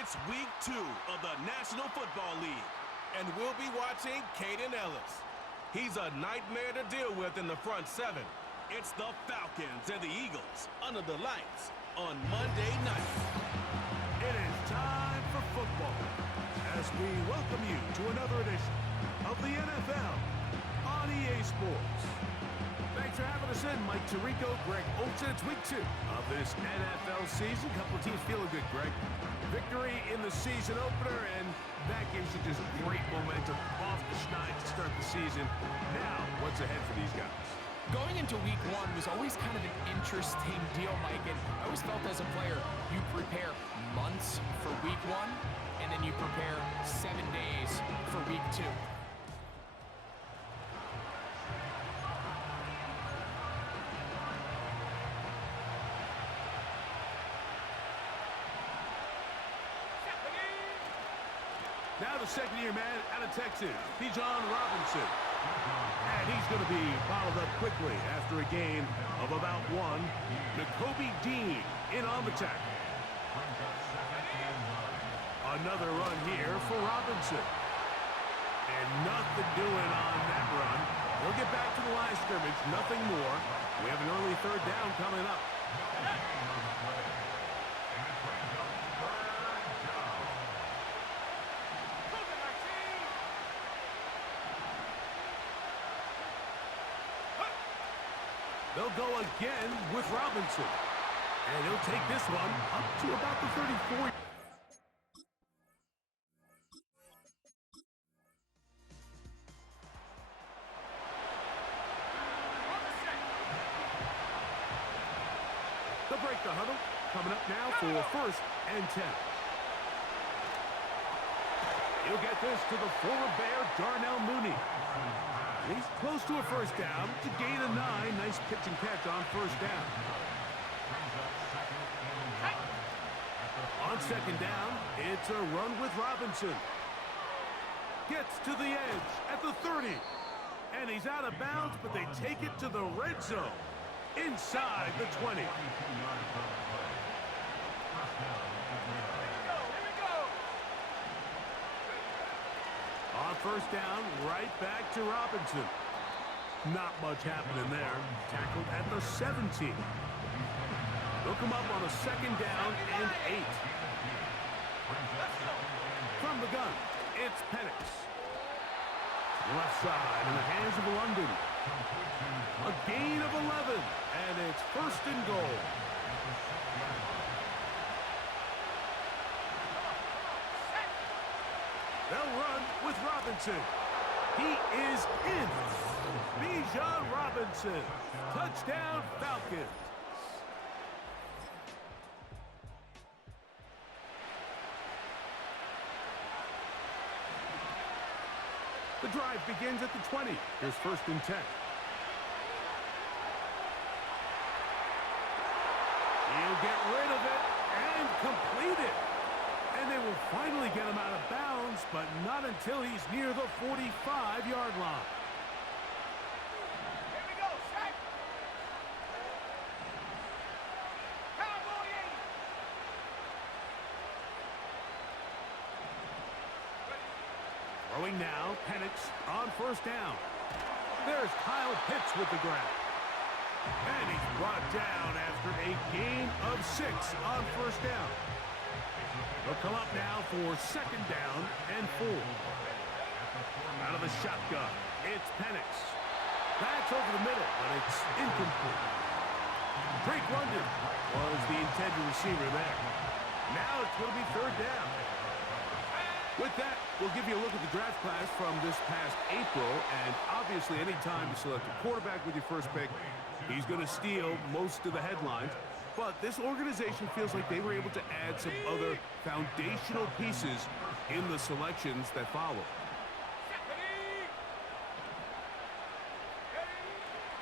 It's week 2 of the National Football League, and we'll be watching Kaden Ellis. He's a nightmare to deal with in the front seven. It's the Falcons and the Eagles under the lights on Monday night. It is time for football as we welcome you to another edition of the NFL on EA Sports. Thanks for having us in, Mike Tirico, Greg Olsen. It's week 2 of this NFL season. Couple of teams feeling good, Greg. Victory in the season opener, and that gives you just great momentum off the schneid to start the season. Now, what's ahead for these guys? Going into week 1 was always kind of an interesting deal, Mike, and I always felt as a player, you prepare months for week 1, and then you prepare 7 days for week 2. Now the second-year man out of Texas, Bijan Robinson. And he's going to be bottled up quickly after a gain of about 1. Nakobe Dean in on the tackle. Another run here for Robinson. And nothing doing on that run. He'll get back to the line of scrimmage, nothing more. We have an early third down coming up. They'll go again with Robinson. And he'll take this one up to about the 34. They'll break the huddle. Coming up now for 1st and 10. He'll get this to the former Bear, Darnell Mooney. He's close to a first down to gain a 9. Nice pitch and catch on first down. On second down, it's a run with Robinson. Gets to the edge at the 30. And he's out of bounds, but they take it to the red zone. Inside the 20. On first down, right back to Robinson. Not much happening there. Tackled at the 17. They'll come up on a second down and 8. From the gun, it's Penix. Left side in the hands of London. A gain of 11, and it's 1st and goal. They'll run with Robinson. He is in. Bijan Robinson. Touchdown, Falcons. The drive begins at the 20. Here's 1st and 10. He'll get rid of it and complete it. And they will finally get him out of bounds, but not until he's near the 45-yard line. Here we go, set. Cowboy. Throwing now, Penix on first down. There's Kyle Pitts with the grab. And he's brought down after a gain of 6 on first down. They'll come up now for second down and 4. Out of the shotgun, it's Penix. That's over the middle, but it's incomplete. Drake London was the intended receiver there. Now it's going to be third down. With that, we'll give you a look at the draft class from this past April, and obviously any time to select a quarterback with your first pick, he's going to steal most of the headlines. But this organization feels like they were able to add some other foundational pieces in the selections that follow.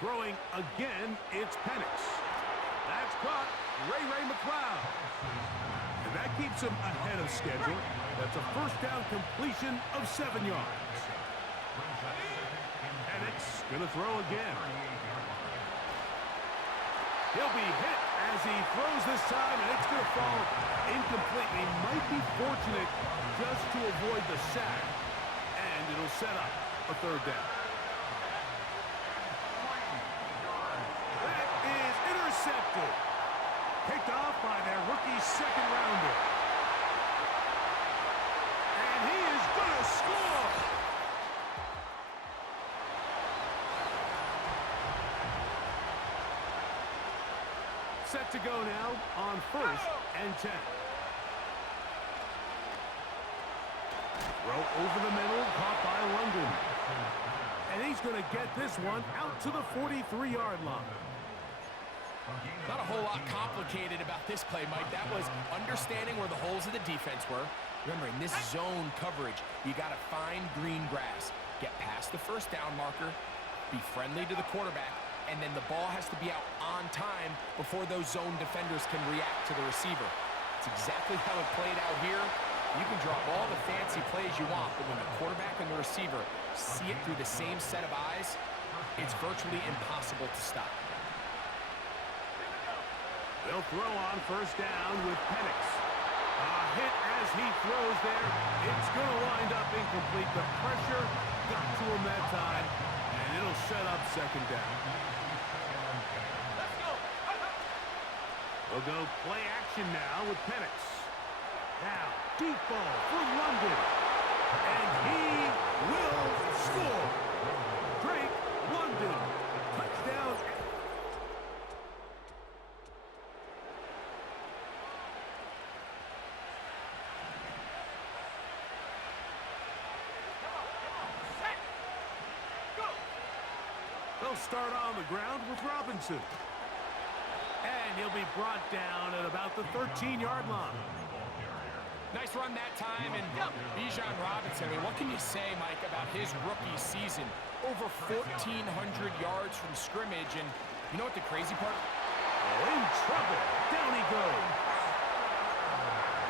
Throwing again, it's Penix. That's caught. Ray McLeod. And that keeps him ahead of schedule. That's a first down completion of 7 yards. Penix going to throw again. He'll be hit as he throws this time, and it's going to fall incomplete. He might be fortunate just to avoid the sack, and it'll set up a third down. That is intercepted. Picked off by their rookie second rounder. And he is going to score. Set to go now on 1st and 10. Throw over the middle, caught by London. And he's going to get this one out to the 43-yard line. Not a whole lot complicated about this play, Mike. That was understanding where the holes of the defense were. Remember, in this zone coverage, you got to find green grass. Get past the first down marker, be friendly to the quarterback, and then the ball has to be out on time before those zone defenders can react to the receiver. It's exactly how it played out here. You can draw all the fancy plays you want, but when the quarterback and the receiver see it through the same set of eyes, it's virtually impossible to stop. They'll throw on 1st down with Penix. A hit as he throws there. It's going to wind up incomplete. The pressure got to him that time, and it'll set up 2nd down. We'll go play action now with Penix. Now, deep ball for London. And he will score. Drake London. Touchdown. They'll start on the ground with Robinson. And he'll be brought down at about the 13-yard line. Nice run that time, and Bijan Robinson, I mean, what can you say, Mike, about his rookie season? Over 1,400 yards from scrimmage, and you know what the crazy part? Oh, in trouble. Down he goes.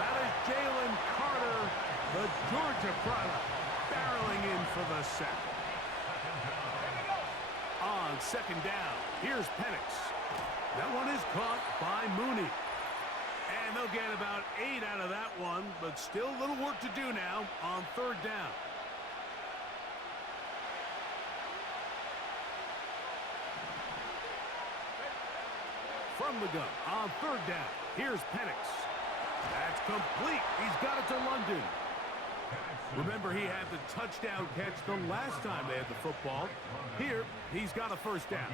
That is Jalen Carter, the Georgia product, barreling in for the sack. On 2nd down, here's Penix. That one is caught by Mooney. And they'll get about 8 out of that one, but still a little work to do now on 3rd down. From the gun on 3rd down, here's Penix. That's complete. He's got it to London. Remember, he had the touchdown catch the last time they had the football. Here, he's got a 1st down.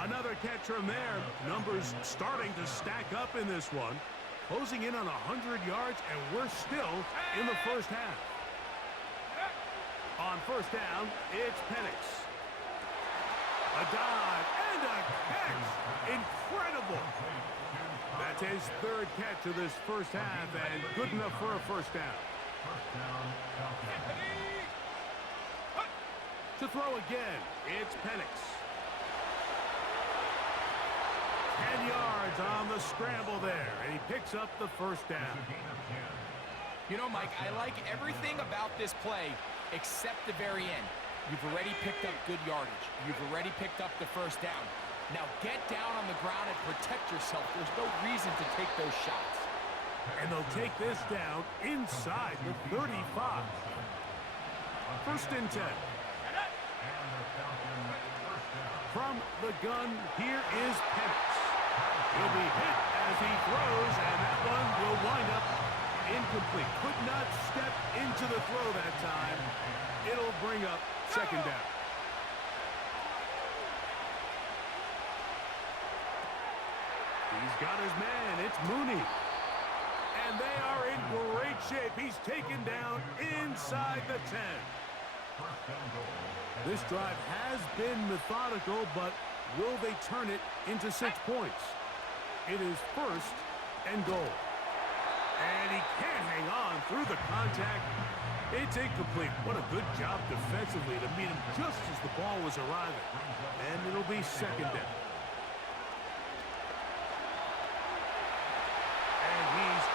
Another catch from there. Numbers starting to stack up in this one. Closing in on 100 yards, and we're still in the 1st half. On 1st down, it's Penix. A dive and a catch. Incredible. That's his 3rd catch of this 1st half, and good enough for a 1st down. To throw again, it's Penix. 10 yards on the scramble there, and he picks up the 1st down. You know, Mike, I like everything about this play except the very end. You've already picked up good yardage. You've already picked up the 1st down. Now get down on the ground and protect yourself. There's no reason to take those shots. And they'll take this down inside the 35. 1st and 10. From the gun, here is Penix. He'll be hit as he throws, and that one will wind up incomplete. Could not step into the throw that time. It'll bring up 2nd down. He's got his man. It's Mooney. And they are in great shape. He's taken down inside the 10. This drive has been methodical, but will they turn it into 6 points? It is 1st and goal. And he can't hang on through the contact. It's incomplete. What a good job defensively to meet him just as the ball was arriving. And it'll be 2nd down.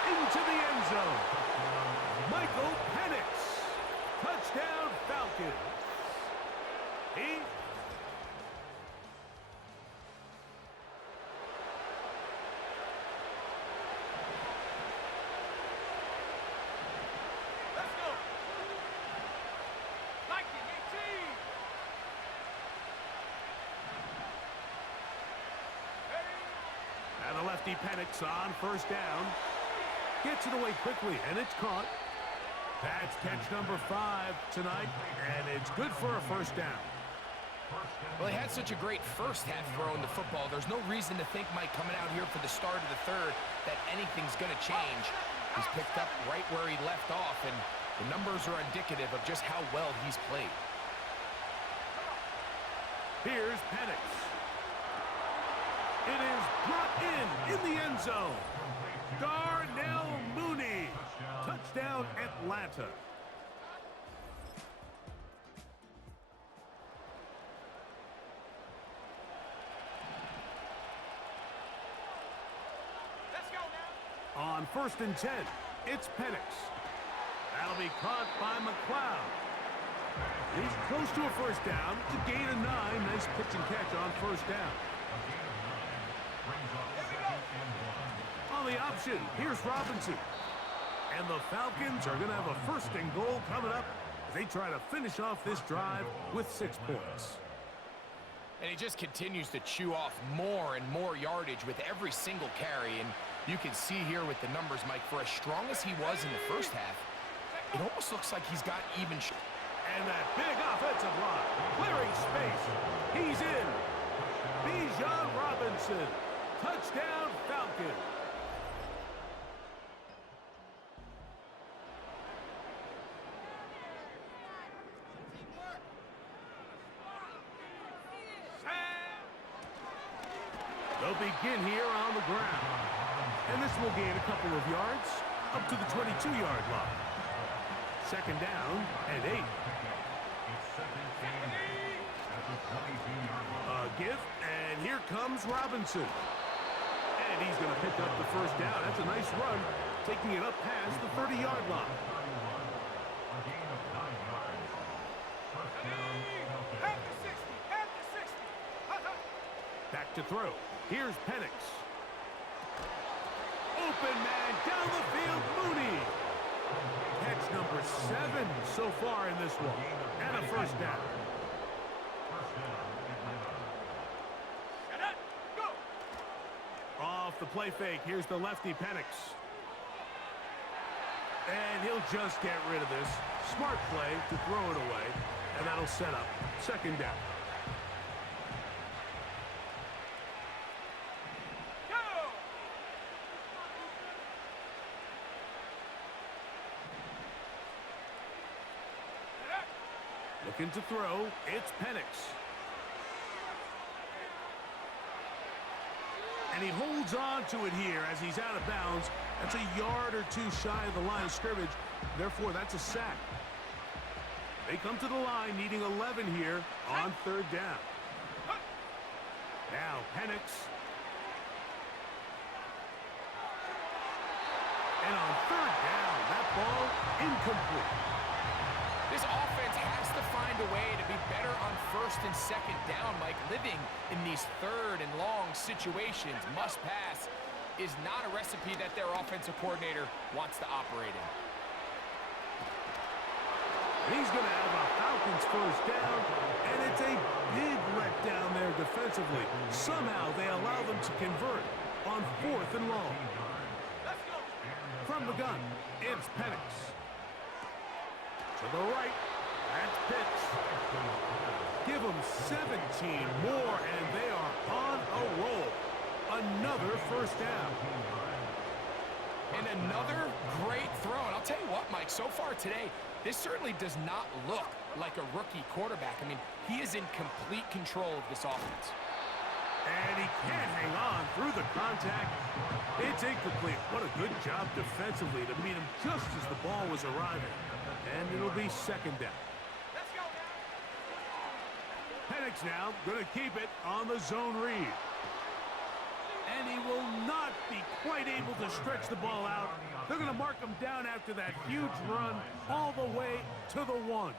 Into the end zone. Michael Penix. Touchdown Falcons. Safety Penix on first down. Gets it away quickly, and it's caught. That's catch number 5 tonight, and it's good for a first down. Well, he had such a great first half throwing the football. There's no reason to think, Mike, coming out here for the start of the third, that anything's going to change. He's picked up right where he left off, and the numbers are indicative of just how well he's played. Here's Penix. It is brought in the end zone. Darnell Mooney. Touchdown, Atlanta. Let's go now. On 1st and 10, it's Penix. That'll be caught by McLeod. He's close to a first down. It's a gain of 9. Nice pitch and catch on first down. On the option, here's Robinson. And the Falcons are going to have a 1st and goal coming up as they try to finish off this drive with 6 points. And he just continues to chew off more and more yardage with every single carry. And you can see here with the numbers, Mike, for as strong as he was in the first half, it almost looks like he's got even... And that big offensive line, clearing space. He's in. Bijan Robinson. Touchdown, Falcon. They'll begin here on the ground. And this will gain a couple of yards up to the 22-yard line. 2nd down and 8. A give, and here comes Robinson. And he's going to pick up the first down. That's a nice run, taking it up past the 30-yard line. Back to throw. Here's Penix. Open man down the field, Mooney. Catch number 7 so far in this one. And a first down. Off the play fake, here's the lefty Penix. And he'll just get rid of this. Smart play to throw it away. And that'll set up 2nd down. Looking to throw, it's Penix. And he holds on to it here as he's out of bounds. That's a yard or 2 shy of the line of scrimmage. Therefore, that's a sack. They come to the line needing 11 here on 3rd down. Now, Penix. And on 3rd down, that ball incomplete. This offense has to find a way to be better on 1st and 2nd down, Mike. Living in these 3rd and long situations, must pass, is not a recipe that their offensive coordinator wants to operate in. He's going to have a Falcons first down, and it's a big letdown there defensively. Somehow they allow them to convert on 4th and long. From the gun, it's Penix. To the right, that's Pitts. Give them 17 more, and they are on a roll. Another first down. And another great throw. And I'll tell you what, Mike, so far today, this certainly does not look like a rookie quarterback. I mean, he is in complete control of this offense. And he can't hang on through the contact. It's incomplete. What a good job defensively to meet him just as the ball was arriving. And it'll be 2nd down. Let's go now. Penix now going to keep it on the zone read. And he will not be quite able to stretch the ball out. They're going to mark him down after that huge run all the way to the 1.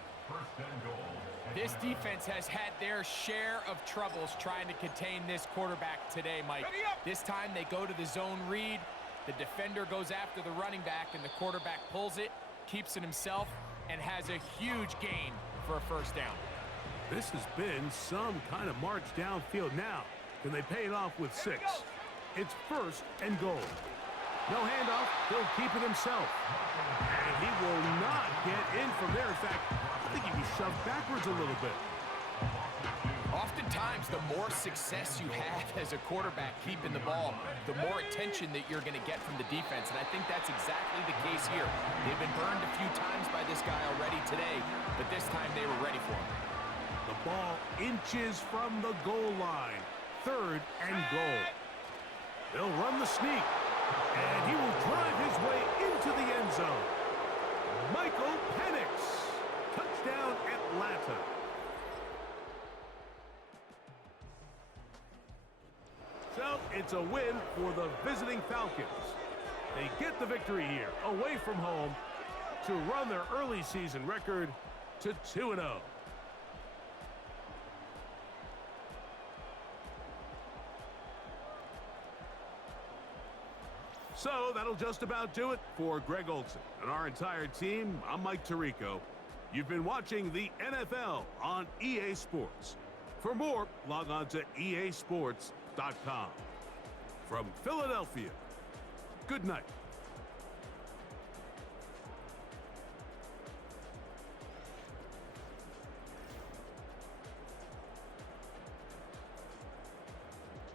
This defense has had their share of troubles trying to contain this quarterback today, Mike. This time they go to the zone read. The defender goes after the running back, and the quarterback pulls it, keeps it himself, and has a huge gain for a first down. This has been some kind of march downfield now. Can they pay it off with 6? it's 1st and goal. No handoff. He'll keep it himself. And he will not get in from there. In fact, I think he was shoved backwards a little bit. Oftentimes, the more success you have as a quarterback keeping the ball, the more attention that you're going to get from the defense, and I think that's exactly the case here. They've been burned a few times by this guy already today, but this time they were ready for him. The ball inches from the goal line. 3rd and goal. They'll run the sneak, and he will drive his way into the end zone. Michael Penix. Touchdown, Atlanta. So it's a win for the visiting Falcons. They get the victory here, away from home, to run their early season record to 2-0. So that'll just about do it for Greg Olsen and our entire team. I'm Mike Tirico. You've been watching the NFL on EA Sports. For more, log on to easports.com. From Philadelphia, good night.